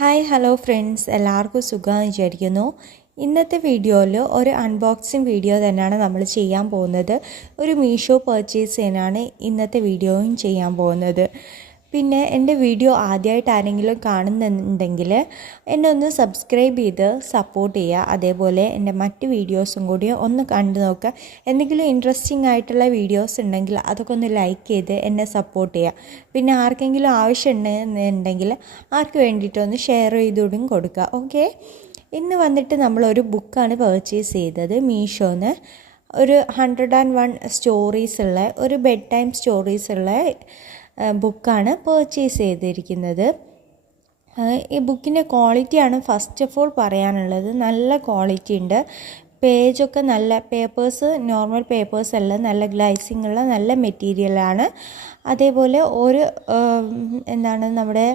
Hi hello friends, എല്ലാവർക്കും സുഖമാണെന്ന് വിചാരിക്കുന്നു. ഇന്നത്തെ വീഡിയോയിൽ ഒരു അൺബോക്സിങ് വീഡിയോ തന്നെയാണ് നമ്മൾ ചെയ്യാൻ പോകുന്നത്. ഒരു മീഷോ പർച്ചേസ് ചെയ്യാനാണ് ഇന്നത്തെ വീഡിയോയും ചെയ്യാൻ പോകുന്നത്. പിന്നെ എൻ്റെ വീഡിയോ ആദ്യമായിട്ട് ആരെങ്കിലും കാണുന്നുണ്ടെങ്കിൽ എന്നെ ഒന്ന് സബ്സ്ക്രൈബ് ചെയ്ത് സപ്പോർട്ട് ചെയ്യുക. അതേപോലെ എൻ്റെ മറ്റ് വീഡിയോസും കൂടി ഒന്ന് കണ്ടു നോക്കുക. എന്തെങ്കിലും ഇൻട്രസ്റ്റിംഗ് ആയിട്ടുള്ള വീഡിയോസ് ഉണ്ടെങ്കിൽ അതൊക്കെ ഒന്ന് ലൈക്ക് ചെയ്ത് എന്നെ സപ്പോർട്ട് ചെയ്യുക. പിന്നെ ആർക്കെങ്കിലും ആവശ്യമുണ്ടെന്നുണ്ടെങ്കിൽ ആർക്ക് വേണ്ടിയിട്ടൊന്ന് ഷെയർ ചെയ്തുകൊണ്ടും കൊടുക്കുക. ഓക്കെ, ഇന്ന് വന്നിട്ട് നമ്മളൊരു ബുക്കാണ് പർച്ചേസ് ചെയ്തത് മീഷോന്ന്. ഒരു 101 സ്റ്റോറീസ് ഉള്ള ഒരു ബെഡ് ടൈം സ്റ്റോറീസ് ഉള്ള ബുക്കാണ് പർച്ചേസ് ചെയ്തിരിക്കുന്നത്. ഈ ബുക്കിൻ്റെ ക്വാളിറ്റിയാണ് ഫസ്റ്റ് ഓഫ് ഓൾ പറയാനുള്ളത്. നല്ല ക്വാളിറ്റി ഉണ്ട്. പേജൊക്കെ നല്ല പേപ്പേഴ്സ്, നോർമൽ പേപ്പേഴ്സ് അല്ല, നല്ല ഗ്ലൈസിങ് ഉള്ള നല്ല മെറ്റീരിയലാണ്. അതേപോലെ ഒരു നമ്മുടെ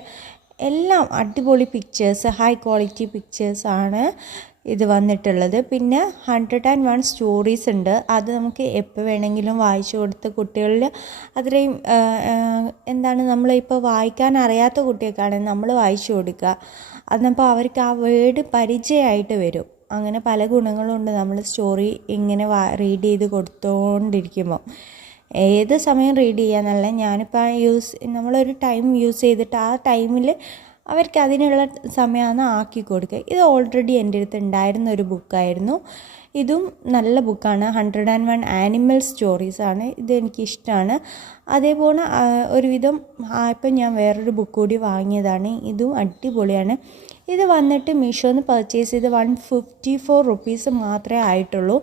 എല്ലാം അടിപൊളി പിക്ചേഴ്സ്, ഹൈ ക്വാളിറ്റി പിക്ചേഴ്സാണ് ഇത് വന്നിട്ടുള്ളത്. പിന്നെ 101 സ്റ്റോറീസ് ഉണ്ട്. അത് നമുക്ക് എപ്പോൾ വേണമെങ്കിലും വായിച്ചു കൊടുത്ത് കുട്ടികളിൽ അത്രയും നമ്മളിപ്പോൾ വായിക്കാൻ അറിയാത്ത കുട്ടികൾക്കാണെങ്കിൽ നമ്മൾ വായിച്ചു കൊടുക്കുക. അതപ്പോൾ അവർക്ക് ആ വേർഡ് പരിചയമായിട്ട് വരും. അങ്ങനെ പല ഗുണങ്ങളുണ്ട് നമ്മൾ സ്റ്റോറി ഇങ്ങനെ റീഡ് ചെയ്ത് കൊടുത്തുകൊണ്ടിരിക്കുമ്പോൾ. ഏത് സമയം റീഡ് ചെയ്യാന്നല്ല, ഞാനിപ്പോൾ നമ്മളൊരു ടൈം യൂസ് ചെയ്തിട്ട് ആ ടൈമിൽ അവർക്ക് അതിനുള്ള സമയമാണ് ആക്കി കൊടുക്കുക. ഇത് ഓൾറെഡി എൻ്റെ അടുത്ത് ഉണ്ടായിരുന്ന ഒരു ബുക്കായിരുന്നു. ഇതും നല്ല ബുക്കാണ്. 101 ആനിമൽ സ്റ്റോറീസാണ്. ഇത് എനിക്കിഷ്ടമാണ്. അതേപോലെ ഒരുവിധം ഇപ്പം ഞാൻ വേറൊരു ബുക്ക് കൂടി വാങ്ങിയതാണ്. ഇതും അടിപൊളിയാണ്. ഇത് വന്നിട്ട് മീഷോന്ന് പർച്ചേസ് ചെയ്ത് 154 റുപ്പീസ് മാത്രമേ ആയിട്ടുള്ളൂ.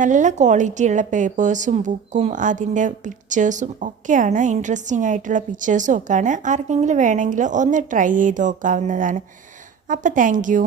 നല്ല ക്വാളിറ്റിയുള്ള പേപ്പേഴ്സും ബുക്കും അതിൻ്റെ പിക്ചേഴ്സും ഒക്കെയാണ്. ഇൻട്രസ്റ്റിംഗ് ആയിട്ടുള്ള പിക്ചേഴ്സും ഒക്കെയാണ്. ആർക്കെങ്കിലും വേണമെങ്കിൽ ഒന്ന് ട്രൈ ചെയ്ത് നോക്കാവുന്നതാണ്. അപ്പോൾ താങ്ക് യു.